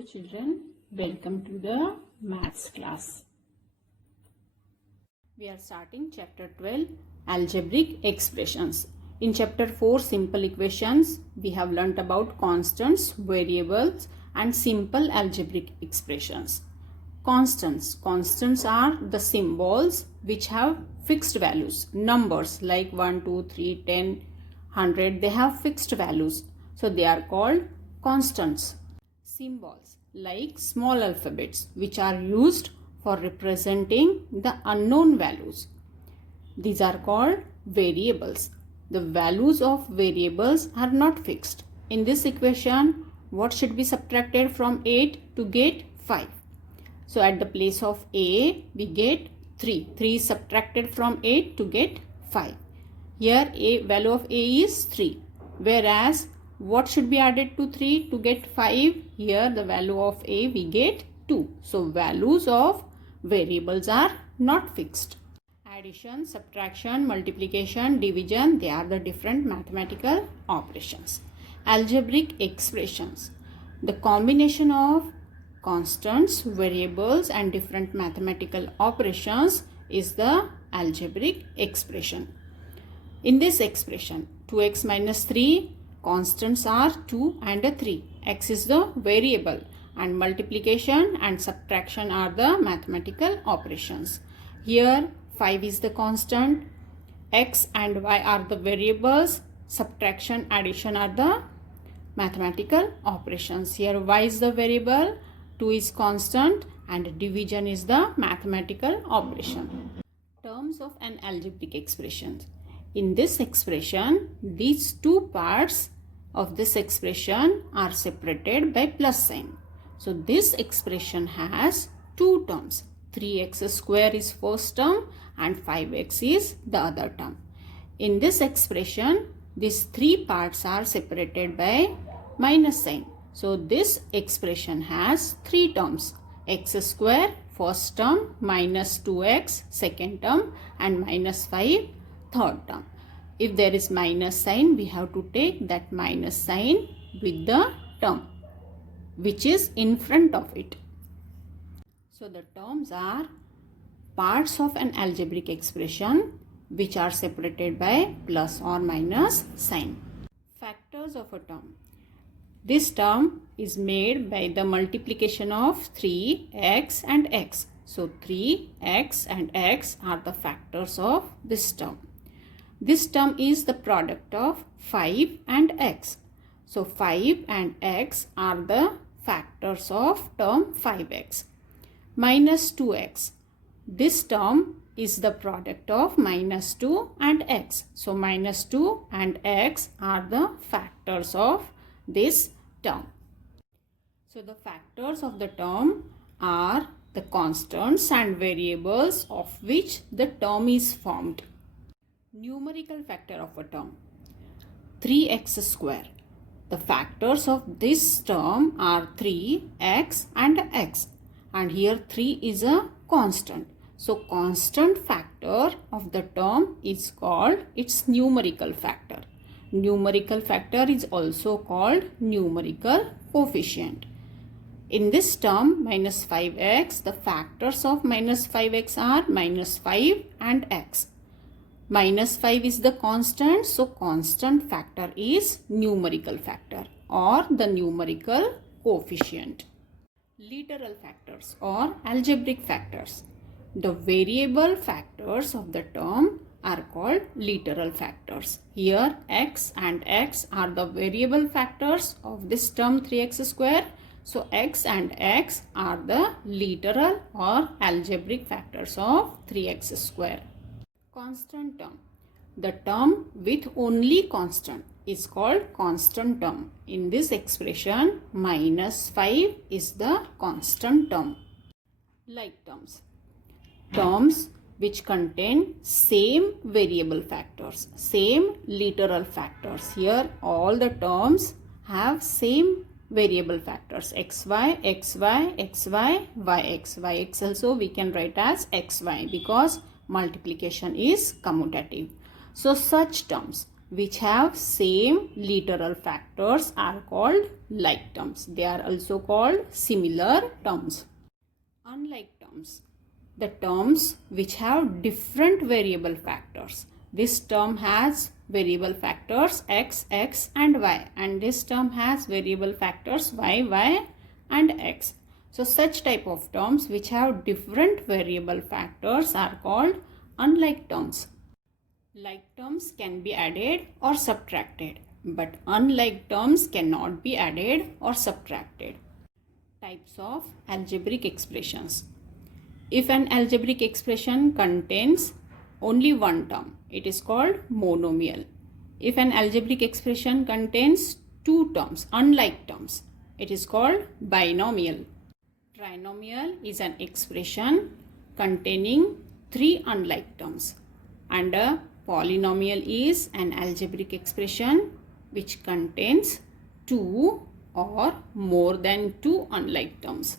Hello children, welcome to the maths class. We are starting chapter 12 algebraic expressions. In chapter 4 simple equations, we have learnt about constants, variables and simple algebraic expressions. Constants are the symbols which have fixed values. Numbers like 1, 2, 3, 10, 100, they have fixed values. So they are called constants. Symbols like small alphabets which are used for representing the unknown values. These are called variables. The values of variables are not fixed. In this equation, what should be subtracted from 8 to get 5? So at the place of A, we get 3. 3 is subtracted from 8 to get 5. Here value of A is 3. Whereas what should be added to 3 to get 5? Here the value of A we get 2. So values of variables are not fixed. Addition, subtraction, multiplication, division, they are the different mathematical operations. Algebraic expressions. The combination of constants, variables and different mathematical operations is the algebraic expression. In this expression, 2x minus 3, constants are 2 and 3. X is the variable and multiplication and subtraction are the mathematical operations. Here 5 is the constant, x and y are the variables, subtraction, addition are the mathematical operations. Here y is the variable, 2 is constant and division is the mathematical operation. Terms of an algebraic expression. In this expression, these two parts of this expression are separated by plus sign. So this expression has two terms. 3x square is first term and 5x is the other term. In this expression, these three parts are separated by minus sign. So this expression has three terms. X square first term, minus 2x second term and minus 5 third term. If there is minus sign, we have to take that minus sign with the term which is in front of it. So the terms are parts of an algebraic expression which are separated by plus or minus sign. Factors of a term. This term is made by the multiplication of 3x and x. So 3x and x are the factors of this term. This term is the product of 5 and x. So 5 and x are the factors of term 5x. Minus 2x. This term is the product of minus 2 and x. So minus 2 and x are the factors of this term. So the factors of the term are the constants and variables of which the term is formed. Numerical factor of a term. 3x square. The factors of this term are 3x and x. And here 3 is a constant. So constant factor of the term is called its numerical factor. Numerical factor is also called numerical coefficient. In this term minus 5x, the factors of minus 5x are minus 5 and x. Minus 5 is the constant, so constant factor is numerical factor or the numerical coefficient. Literal factors or algebraic factors. The variable factors of the term are called literal factors. Here x and x are the variable factors of this term 3x square. So x and x are the literal or algebraic factors of 3x square. Constant term. The term with only constant is called constant term. In this expression, minus 5 is the constant term. Like terms. Terms which contain same variable factors, same literal factors. Here all the terms have same variable factors xy, xy, xy, yx. Yx also we can write as xy because multiplication is commutative. So such terms which have same literal factors are called like terms. They are also called similar terms. Unlike terms, the terms which have different variable factors. This term has variable factors x, x and y, and this term has variable factors y, y and x. So such type of terms which have different variable factors are called unlike terms. Like terms can be added or subtracted, but unlike terms cannot be added or subtracted. Types of algebraic expressions. If an algebraic expression contains only one term, it is called monomial. If an algebraic expression contains two terms, unlike terms, it is called binomial. Trinomial is an expression containing three unlike terms, and a polynomial is an algebraic expression which contains two or more than two unlike terms.